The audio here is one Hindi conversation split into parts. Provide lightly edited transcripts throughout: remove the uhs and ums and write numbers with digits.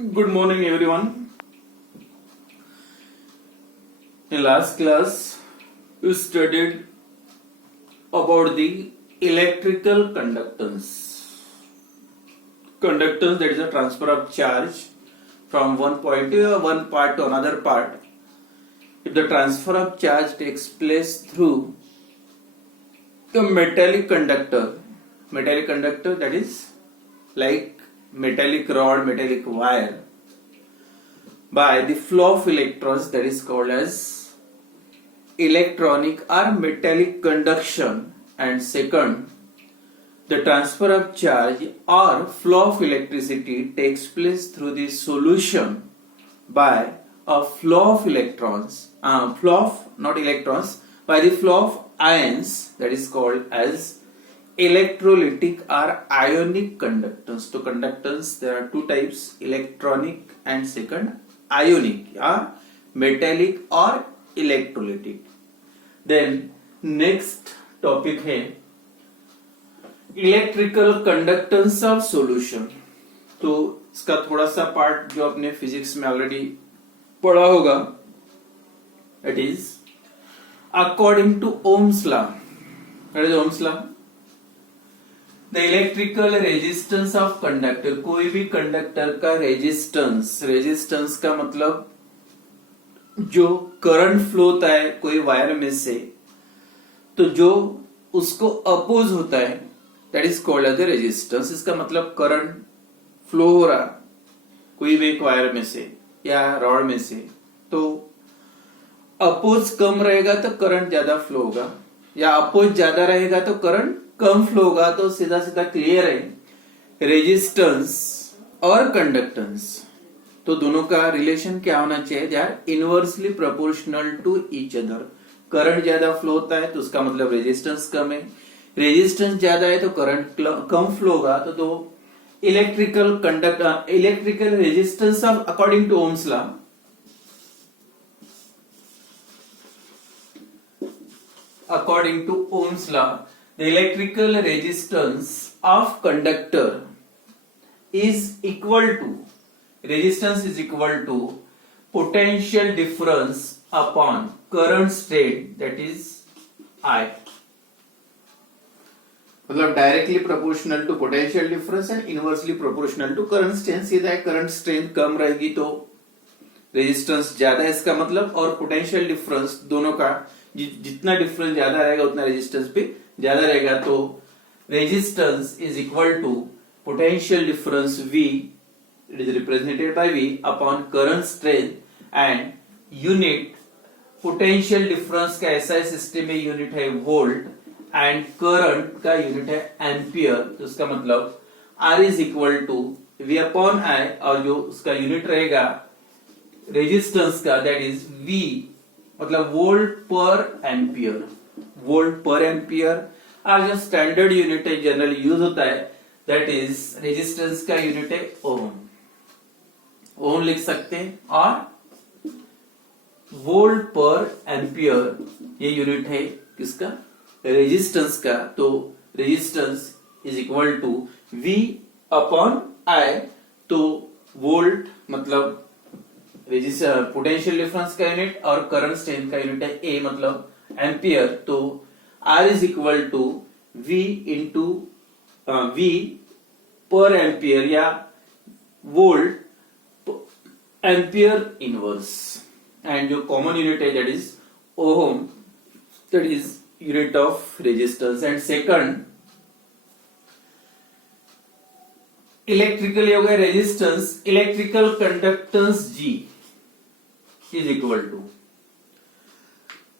Good morning, everyone. In last class, we studied about the electrical conductance. Conductance, that is a transfer of charge from one point to one part to another part. If the transfer of charge takes place through a metallic conductor that is like metallic rod, metallic wire, by the flow of electrons, that is called as electronic or metallic conduction. And second, the transfer of charge or flow of electricity takes place through the solution by a flow of electrons, by the flow of ions, that is called as electrolytic or ionic conductance. To conductance, there are two types, electronic and second ionic, or metallic or electrolytic. Then next topic है इलेक्ट्रिकल कंडक्टेंस ऑफ सॉल्यूशन. तो इसका थोड़ा सा पार्ट जो आपने फिजिक्स में ऑलरेडी पढ़ा होगा, it is according to Ohm's law. What is Ohm's law? The electrical resistance of conductor. कोई भी कंडक्टर का रेजिस्टेंस का मतलब जो करंट फ्लो होता है कोई वायर में से, तो जो उसको अपोज होता है, that is called as the resistance. इसका मतलब करंट फ्लो हो रहा कोई भी एक वायर में से या रॉड में से, तो अपोज कम रहेगा तो करंट ज्यादा फ्लो होगा, या अपोज ज्यादा रहेगा तो करंट कम फ्लो होगा. तो सीधा सीधा क्लियर है, रेजिस्टेंस और कंडक्टेंस, तो दोनों का रिलेशन क्या होना चाहिए? They are inversely proportional to each other. Current ज्यादा फ्लो होता है तो उसका मतलब रेजिस्टेंस कम है, रेजिस्टेंस ज्यादा है तो करंट कम फ्लो होगा. तो दो electrical resistance of according to Ohm's law, according to Ohm's law, the electrical resistance of conductor is equal to potential difference upon current strength, that is I. मतलब directly proportional to potential difference and inversely proportional to current strength. सीधा है, करंट स्ट्रेंथ कम रहेगी तो रेजिस्टेंस ज्यादा है इसका मतलब, और पोटेंशियल डिफरेंस दोनों का जितना डिफरेंस ज्यादा रहेगा उतना रेजिस्टेंस भी ज्यादा रहेगा. तो resistance is equal to potential difference V, it is represented by V upon current strength, and unit potential difference का ऐसा सिस्टम में यूनिट है वोल्ट, एंड करंट का यूनिट है एम्पियर. तो उसका मतलब R is equal to V upon I, और जो उसका यूनिट रहेगा रेजिस्टेंस का, दैट इज V, मतलब volt per ampere. Volt per ampere और जो स्टैंडर्ड यूनिट है जनरली यूज होता है, दैट इज रेजिस्टेंस का यूनिट है ओम. ओम लिख सकते हैं, और वोल्ट पर एम्पियर ये यूनिट है किसका? रेजिस्टेंस का. तो resistance is equal to V upon I. तो वोल्ट मतलब पोटेंशियल डिफरेंस का यूनिट और करंट स्ट्रेंथ का यूनिट है A, मतलब एम्पियर. तो R is equal to V into V पर एम्पियर या वोल्ट एम्पियर इनवर्स, एंड जो कॉमन यूनिट है that is ohm, that is unit of resistance. And second electrical हो गया resistance, electrical conductance G is equal to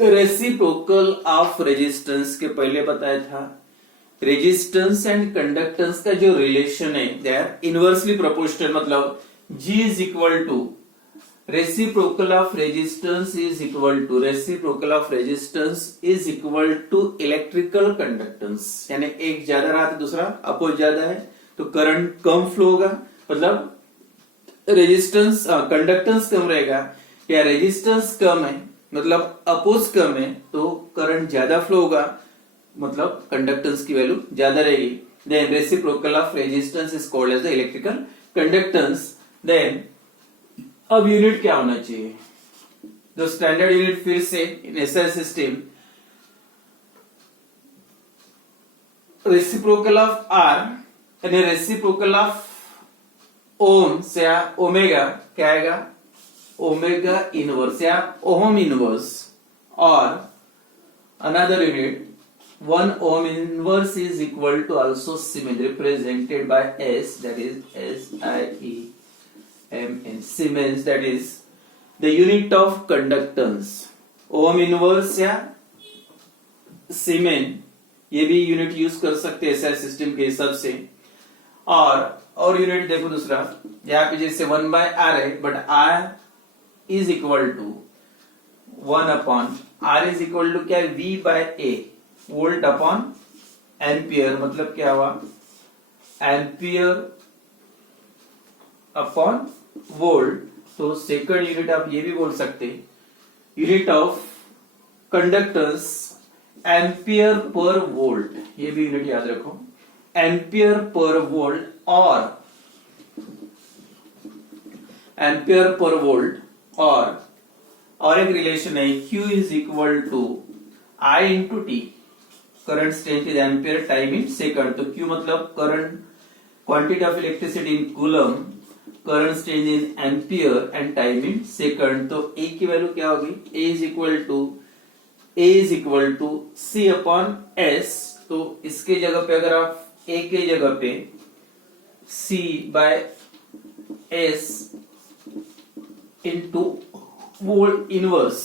reciprocal of resistance. के पहले बताया था रेजिस्टेंस एंड कंडक्टेंस का जो रिलेशन है दे आर इनवर्सली प्रोपोर्शनल, मतलब G is equal to reciprocal of resistance is equal to electrical conductance. यानी एक ज्यादा रहा तो दूसरा अपोज ज्यादा है तो करंट कम फ्लो होगा, मतलब रेजिस्टेंस कंडक्टेंस कम रहेगा, या रेजिस्टेंस कम है मतलब अपोज कम है तो करंट ज्यादा फ्लो होगा, मतलब कंडक्टेंस की वैल्यू ज्यादा रहेगी. Then reciprocal of resistance is called as the electrical conductance. Then अब यूनिट क्या होना चाहिए? जो स्टैंडर्ड यूनिट फिर से in SI system reciprocal of R यानी रेसिप्रोकल ऑफ ओम से ओमेगा क्या आएगा? ओमेगा इनवर्स या ओम इनवर्स और another unit 1 ohm inverse is equal to also Siemens represented by S, that is SIEMN, Siemens, that is the unit of conductance. Ohm inverse या Siemens ये भी यूनिट यूज कर सकते हैं एसआई सिस्टम के हिसाब से। और यूनिट देखो दूसरा, यहाँ पे जैसे 1/r है, but r is equal to 1/r is equal to क्या है? V/A, वोल्ट अपॉन एम्पियर, मतलब क्या हुआ? Ampere upon volt. तो सेकंड यूनिट आप ये भी बोल सकते, unit of conductance ampere per volt, ये भी यूनिट याद रखो, ampere per volt ampere per volt और एक रिलेशन है Q is equal to I into T, current strength is ampere, time in second. तो Q मतलब current quantity of electricity in coulomb, current strength in ampere and time in second. तो A की वैल्यू क्या होगी? A is equal to C upon S। तो इसके जगह पे अगर आप A के जगह पे C by S into volt inverse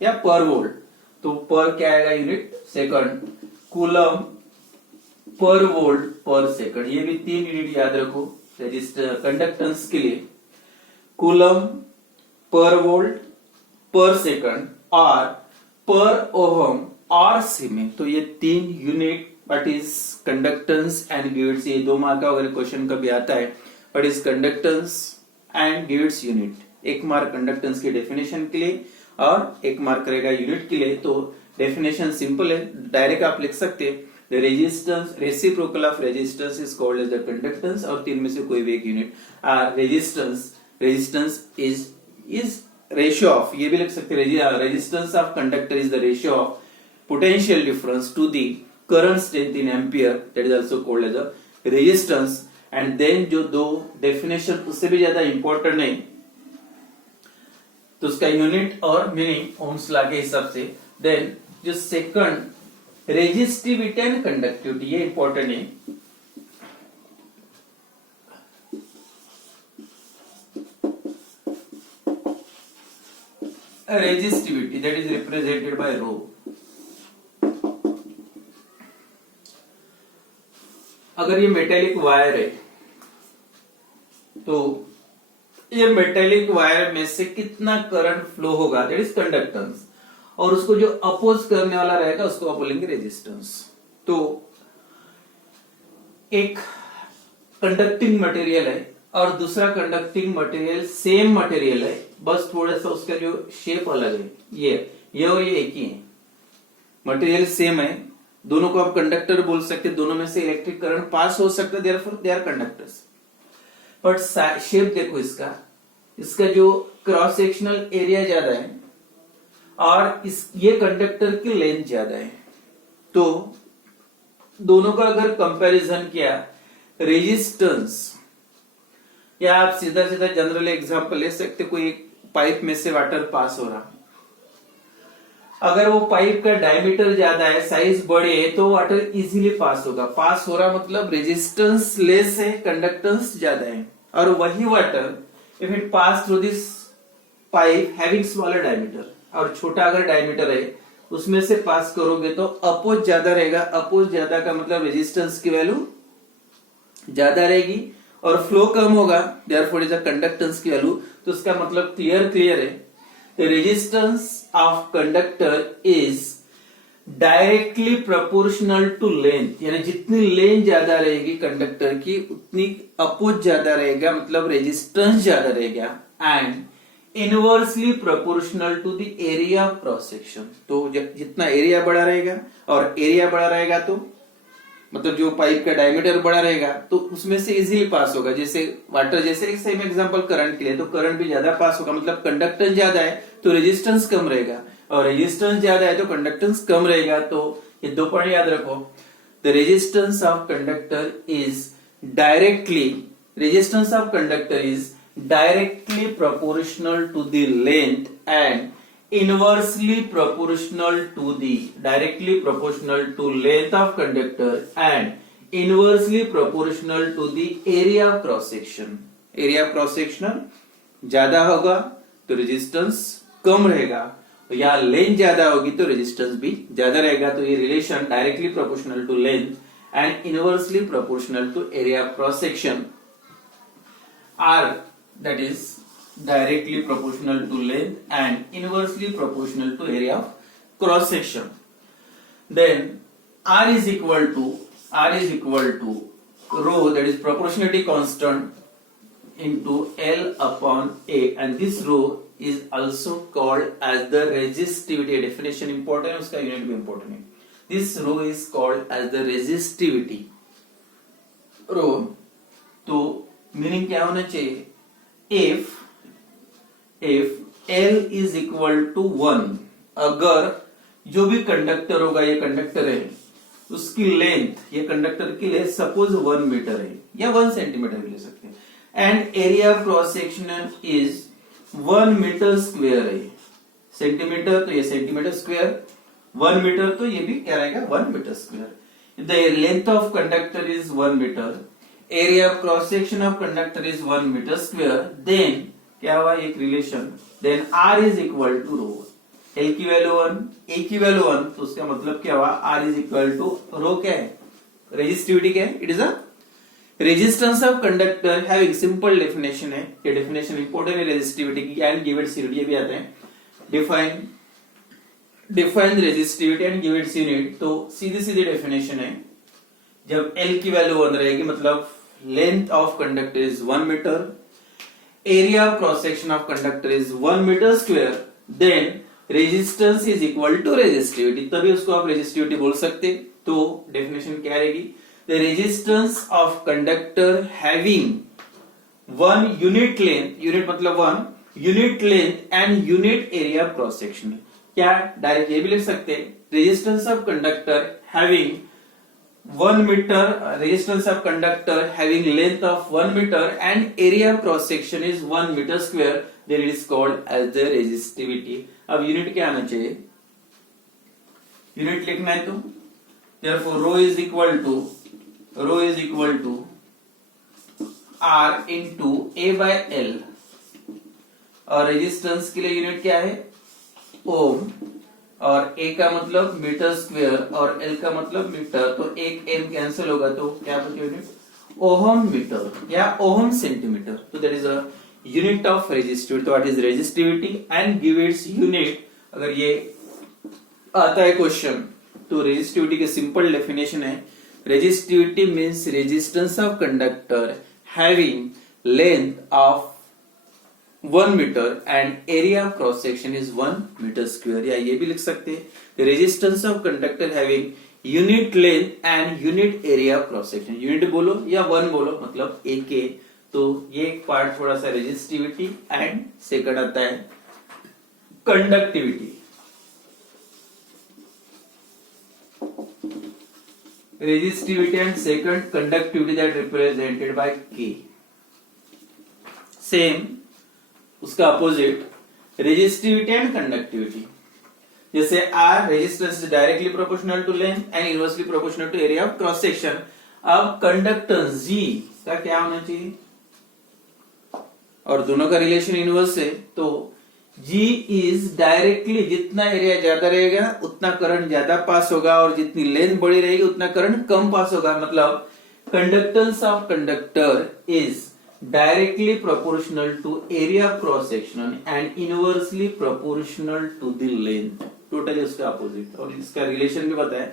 या पर वोल्ट, तो पर क्या आएगा? Unit second, coulomb per volt per second. ये भी 3 यूनिट याद रखो रजिस्टर कंडक्टेंस के लिए, coulomb per volt per second और पर ओहम और सीमेंस। तो ये 3 unit what is conductance and gives, ये 2 मार्क का अगर क्वेश्चन कभी आता है, what is conductance and gives unit. 1 mark conductance की डेफिनेशन के लिए और 1 मार्क रहेगा यूनिट के लिए। तो डेफिनेशन सिंपल है, डायरेक्ट आप लिख सकते हैं, the resistance reciprocal of resistance is called as the conductance, और 3 में से कोई भी एक unit. Resistance is ratio of, ये भी लिख सकते हैं, resistance of conductor is the ratio of potential difference to the current strength in ampere, that is also called as the resistance. And then जो 2 डेफिनेशन उससे भी ज्यादा इंपॉर्टेंट है, तो उसका यूनिट और मीनिंग ओम्स लॉ के हिसाब से। देन जो सेकंड रेजिस्टिविटी एंड कंडक्टिविटी, ये इंपॉर्टेंट है। Resistivity that is represented by rho. अगर ये मेटेलिक वायर है, तो ये मेटेलिक वायर में से कितना करंट फ्लो होगा, दैट इज कंडक्टेंस, और उसको जो अपोज करने वाला रहेगा उसको आप बोलेंगे रेजिस्टेंस। तो एक कंडक्टिंग मटेरियल है और दूसरा कंडक्टिंग मटेरियल सेम मटेरियल है, बस थोड़ा सा उसका जो शेप अलग है। ये और ये एक ही है, मटेरियल सेम है, दोनों को आप कंडक्टर बोल सकते हैं, दोनों में से इलेक्ट्रिक करंट पास हो सकता है, therefore they are conductors. But shape देखो इसका जो क्रॉस सेक्शनल एरिया ज्यादा है और ये कंडक्टर की लेंथ ज्यादा है। तो दोनों का अगर कंपैरिजन किया, रेजिस्टेंस, या आप सीधा सीधा जनरल एग्जांपल ले सकते, कोई पाइप में से वाटर पास हो रहा, अगर वो पाइप का डायमीटर ज्यादा है, साइज बड़े है, तो वाटर इजीली पास होगा। पास हो रहा मतलब रेजिस्टेंस लेस है, कंडक्टेंस ज्यादा है। और वही water if it pass through this pipe having smaller diameter, और छोटा अगर डायमीटर है उसमें से पास करोगे तो अपोज ज्यादा रहेगा। अपोज ज्यादा का मतलब रेजिस्टेंस की वैल्यू ज्यादा रहेगी और फ्लो कम होगा, देयरफॉर इज द कंडक्टेंस की वैल्यू। तो उसका मतलब क्लियर है, the resistance of conductor is directly proportional to length, यानी जितनी लेंथ ज्यादा रहेगी कंडक्टर की उतनी अपोज ज्यादा रहेगा, मतलब रेजिस्टेंस ज्यादा रहेगा, and inversely proportional to the area of cross section. तो जितना एरिया बड़ा रहेगा और एरिया बड़ा रहेगा तो मतलब जो पाइप का डायमीटर बड़ा रहेगा तो उसमें से इजीली पास होगा। जैसे वाटर, जैसे एक सेम एग्जांपल करंट के लिए, तो करंट भी ज्यादा पास होगा, मतलब कंडक्टेंस ज्यादा है तो रेजिस्टेंस कम रहेगा, और रेजिस्टेंस ज्यादा है तो कंडक्टेंस कम रहेगा। तो ये 2 पॉइंट याद रखो। The resistance of conductor is directly proportional to the length and inversely proportional to the length of conductor and inversely proportional to the area of cross section। Area of cross section ज्यादा होगा तो रेजिस्टेंस कम रहेगा, या लेंथ ज्यादा होगी तो रेजिस्टेंस भी ज्यादा रहेगा। तो ये relation directly proportional to length and inversely proportional to area of cross section R, that is directly proportional to length and inversely proportional to area of cross section. Then R is equal to rho, that is proportionality constant, into L upon A, and this rho is also called as the resistivity। definition important है, उसका unit भी important है। This rho is called as the resistivity rho। तो मीनिंग क्या होना चाहिए, if L is equal to 1, अगर जो भी कंडक्टर होगा, ये कंडक्टर है, उसकी लेंथ, ये कंडक्टर की लेंथ सपोज 1 मीटर है या 1 सेंटीमीटर भी ले सकते हैं, and area of cross section is 1 metre square है। सेंटीमीटर तो ये सेंटीमीटर स्क्वायर, 1 मीटर तो ये भी क्या रहेगा 1 metre square. The length of conductor is 1 metre, area of cross section of conductor is 1 metre square. Then क्या हुआ, एक relation, then R is equal to rho. L की वैल्यू 1, A की वैल्यू 1, तो उसका मतलब क्या हुआ, R is equal to rho क्या है, रेजिस्टिविटी क्या है, it is a resistance of conductor having, simple definition है, ये डेफिनेशन इंपॉर्टेंट है रेजिस्टिविटी की, एंड गिव इट्स यूनिट, ये भी आते हैं, define resistivity and give its unit. तो सीधी सीधी डेफिनेशन है, जब L की वैल्यू 1 रहेगी मतलब length of conductor is 1 metre, area of cross section of conductor is 1 metre square, then resistance is equal to resistivity, तभी उसको आप रेजिस्टिविटी बोल सकते। तो डेफिनेशन क्या रहेगी, the resistance of conductor having 1 unit length, unit मतलब 1 unit length and unit area of cross section. क्या डायरेक्ट ये भी लिख सकते, resistance of conductor having 1 meter, resistance of conductor having length of 1 meter and area of cross section is 1 meter square, then it is called as the resistivity। अब यूनिट क्या आना चाहिए, यूनिट लिखना है तो therefore rho is equal to R into A by L, और रेजिस्टेंस के लिए यूनिट क्या है, ओम, और A का मतलब मीटर स्क्वायर और L का मतलब मीटर, तो एक M कैंसिल होगा तो क्या बचेगा यूनिट, ओहम मीटर या ओहम सेंटीमीटर। तो that is a unit of resistivity. तो what is resistivity and give its unit. अगर ये आता है क्वेश्चन तो रेजिस्टिविटी के सिंपल डेफिनेशन है, resistivity means resistance of conductor having length of 1 metre and area of cross section is 1 metre square, या ये भी लिख सकते हैं resistance of conductor having unit length and unit area of cross section. Unit बोलो या 1 बोलो, मतलब एक के। तो ये एक पार्ट थोड़ा सा रेजिस्टिविटी एंड सेकंड आता है conductivity. Resistivity and second conductivity that represented by K. Same उसका अपोजिट रेजिस्टिविटी एंड कंडक्टिविटी। जैसे R resistance is directly proportional to length and inversely proportional to area of cross section. अब कंडक्टेंस G का क्या होना चाहिए, और दोनों का रिलेशन इनवर्स है, तो G इज डायरेक्टली, जितना एरिया ज्यादा रहेगा उतना करंट ज्यादा पास होगा, और जितनी लेंथ बड़ी रहेगी उतना करंट कम पास होगा। मतलब conductance of conductor is directly proportional to area of cross section and inversely proportional to the length। Totally उसका अपोजिट, और इसका रिलेशन भी पता है,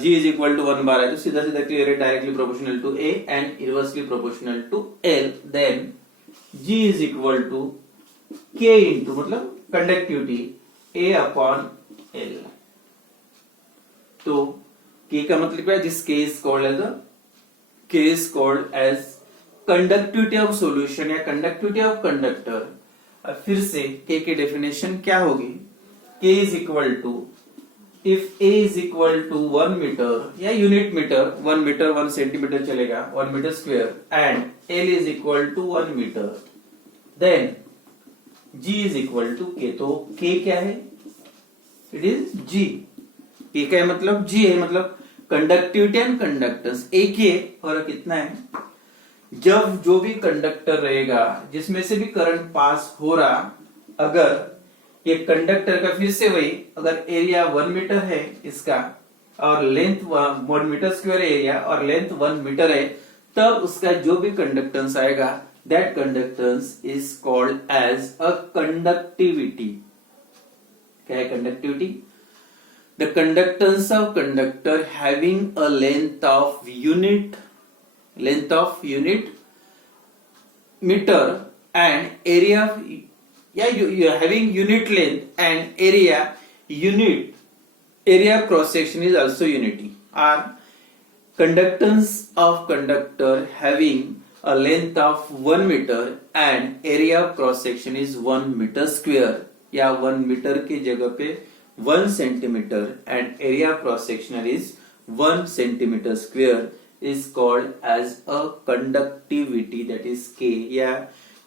G is equal to 1 बार है तो सीधा सीधा क्लियर है, directly proportional to A and inversely proportional to L। then G is equal to K into मतलब कंडक्टिविटी A upon L। तो के का मतलब क्या है, this K is called as conductivity of solution या कंडक्टिविटी ऑफ कंडक्टर। अब फिर से के की डेफिनेशन क्या होगी, K is equal to, if A is equal to 1 metre या यूनिट मीटर, 1 मीटर 1 सेंटीमीटर चलेगा, 1 metre square, and L is equal to 1 metre, then G is equal to K. तो के क्या है, इट इज जी। के का मतलब जी है, मतलब कंडक्टिविटी एंड कंडक्टेंस एक ही है, और कितना है, जब जो भी कंडक्टर रहेगा जिसमें से भी करंट पास हो रहा, अगर ये कंडक्टर का फिर से वही, अगर एरिया 1 मीटर है इसका और लेंथ 1 मीटर स्क्वायर एरिया और लेंथ 1 मीटर है, तब उसका जो भी कंडक्टेंस आएगा, that conductance is called as a conductivity. क्या है conductivity? The conductance of conductor having a length of unit metre and area, having unit length and area cross section is also unity, or conductance of conductor having a length of 1 meter and area cross section is 1 meter square, या 1 मीटर की जगह पे 1 centimetre and area cross sectional is 1 centimeter square is called as a conductivity, that is K, या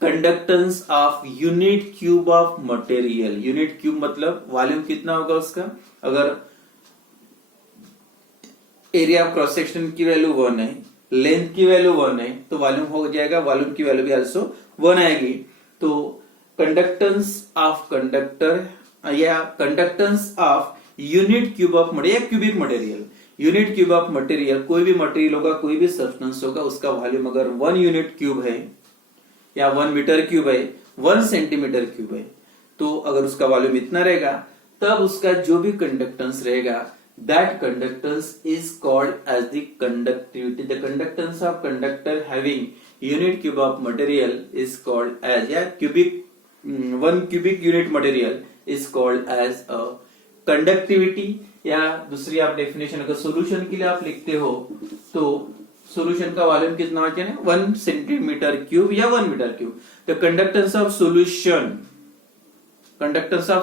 conductance of unit cube of material. Unit cube मतलब वॉल्यूम कितना होगा उसका, अगर एरिया ऑफ क्रॉस सेक्शन की वैल्यू 1 है, लेंथ की वैल्यू 1 है, तो वॉल्यूम हो जाएगा, वॉल्यूम की वैल्यू भी आल्सो 1 आएगी। तो कंडक्टेंस ऑफ कंडक्टर या conductance of unit cube of material, cubic material, unit cube of material, कोई भी मटेरियल होगा, कोई भी सब्सटेंस होगा, उसका वॉल्यूम अगर 1 यूनिट क्यूब है या 1 मीटर क्यूब है, 1 सेंटीमीटर क्यूब है, तो अगर उसका वॉल्यूम इतना रहेगा, तब उसका जो भी कंडक्टेंस रहेगा, that conductance is called as the conductivity. The conductance of conductor having unit cube of material is called as, या 1 cubic unit material is called as a conductivity. या दूसरी आप डेफिनेशन अगर सोल्यूशन के लिए आप लिखते हो, तो सोल्यूशन का वॉल्यूम कितना होता है, 1 सेंटीमीटर क्यूब या 1 metre cube. The conductance of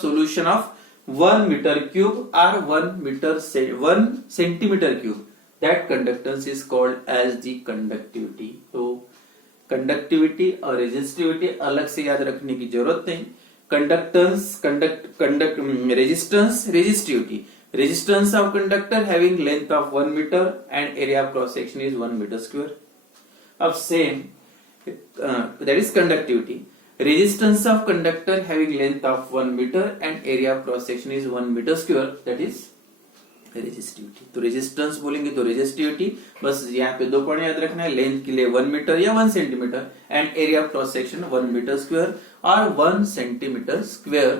solution of 1 metre cube और 1 centimetre cube, that conductance is called as the conductivity. तो कंडक्टिविटी और रेजिस्टिविटी अलग से याद रखने की जरूरत नहीं। Conductance, resistivity, resistance of conductor having length of 1 meter and area of cross section is 1 meter square. Of same, that is conductivity. Resistance of conductor having length of 1 meter and area of cross section is 1 meter square, that is resistivity. तो रेजिस्टेंस बोलेंगे तो रेजिस्टिविटी, बस यहाँ पे 2 पॉइंट याद रखना है, लेंथ के लिए 1 मीटर या 1 centimetre and area of cross section 1 metre square और 1 सेंटीमीटर स्क्वायर